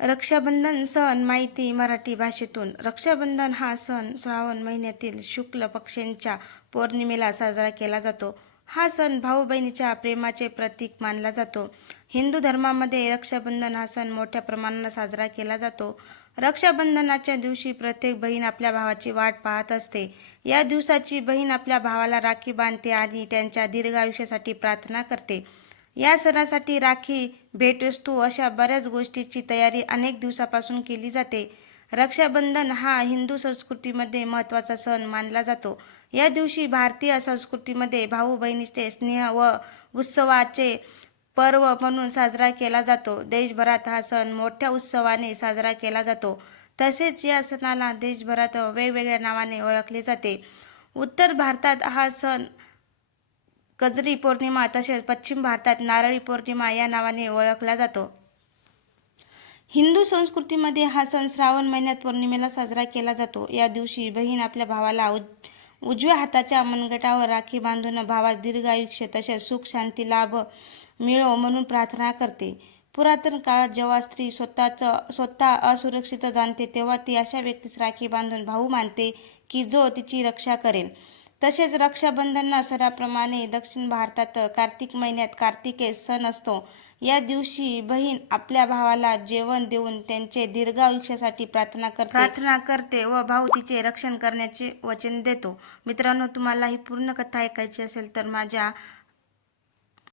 रक्षाबंधन सण माहिती मराठी भाषेतून. रक्षाबंधन हा सण श्रावण महिन्यातील शुक्ल पक्षांच्या पौर्णिमेला साजरा केला जातो. हा सण भाऊ बहिणीच्या प्रेमाचे प्रतीक मानला जातो. हिंदू धर्मामध्ये रक्षाबंधन हा सण मोठ्या प्रमाणात साजरा केला जातो. रक्षाबंधनाच्या दिवशी प्रत्येक बहीण आपल्या भावाची वाट पाहत असते. या दिवसाची बहीण आपल्या भावाला राखी बांधते आणि त्यांच्या दीर्घ आयुष्यासाठी प्रार्थना करते. या सणासाठी राखी, भेटवस्तू अशा बऱ्याच गोष्टींची तयारी अनेक दिवसापासून केली जाते. रक्षाबंधन हा हिंदू संस्कृतीमध्ये महत्त्वाचा सण मानला जातो. या दिवशी भारतीय संस्कृतीमध्ये भाऊ बहिणीचे स्नेह व उत्सवाचे पर्व म्हणून साजरा केला जातो. देशभरात हा सण मोठ्या उत्सवाने साजरा केला जातो. तसेच या सणाला देशभरात वेगवेगळ्या नावाने ओळखले जाते. उत्तर भारतात हा सण कजरी पौर्णिमा, तसेच पश्चिम भारतात नारळी पौर्णिमा या नावाने ओळखला जातो. हिंदू संस्कृतीमध्ये हा सण श्रावण महिन्यात पौर्णिमेला साजरा केला जातो. या दिवशी बहीण आपल्या भावाला उजव्या हाताच्या मनगटावर राखी बांधून भावास दीर्घ आयुष्य तसेच सुख शांती लाभ मिळो म्हणून प्रार्थना करते. पुरातन काळात जेव्हा स्त्री स्वतः असुरक्षित जाणते तेव्हा ती अशा व्यक्तीस राखी बांधून भाऊ मानते की जो तिची रक्षा करेल. तसेच रक्षाबंधन सणाप्रमाणे दक्षिण भारतात कार्तिक महिन्यात कार्तिके सण असतो. या दिवशी बहीण आपल्या भावाला जेवण देऊन त्यांचे दीर्घ आयुष्यासाठी प्रार्थना करते व भाऊ तिचे रक्षण करण्याचे वचन देतो. मित्रांनो, तुम्हाला ही पूर्ण कथा ऐकायची असेल तर माझ्या